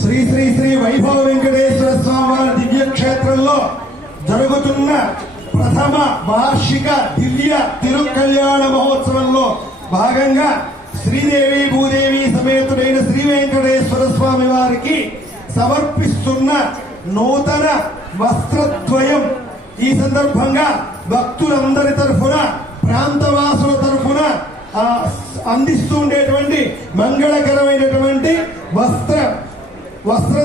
శ్రీ శ్రీ శ్రీ వైభవ వెంకటేశ్వర స్వామి వారి దివ్య క్షేత్రంలో జరుగుతున్న ప్రథమ వార్షిక దివ్య తిరుకళ్యాణ మహోత్సవంలో భాగంగా శ్రీదేవి భూదేవి సమేతుడైన శ్రీ వెంకటేశ్వర స్వామి వారికి సమర్పిస్తున్న నూతన వస్త్రద్వయం ఈ సందర్భంగా భక్తులందరి తరఫున ప్రాంతవాసుల తరఫున అందిస్తూ ఉండేటువంటి మంగళకరమైనటువంటి వస్త్ర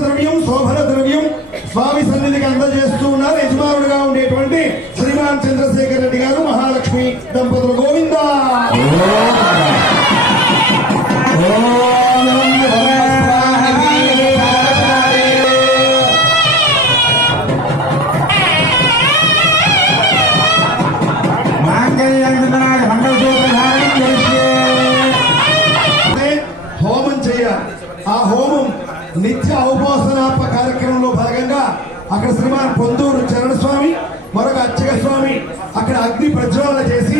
ద్రవ్యం శోభన ద్రవ్యం స్వామి సన్నిధికి అందజేస్తూ ఉన్నారు. యజమానుడుగా ఉండేటువంటి శ్రీమాన్ చంద్రశేఖర్ రెడ్డి గారు, మహాలక్ష్మి దంపతులు. గోవిందా హోమం చేయాలి. ఆ హోమం నిత్య ఔపాసనాప కార్యక్రమంలో భాగంగా అక్కడ శ్రీమాన్ పొందూరు చరణస్వామి, మరొక అర్చక స్వామి అక్కడ అగ్ని ప్రజ్వాలన చేసి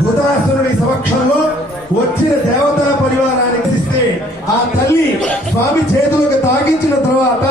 భూతాసురుడి సమక్షంలో వచ్చిన దేవతా పరివారానికి ఇస్తే ఆ తల్లి స్వామి చేతులకు తాగించిన తర్వాత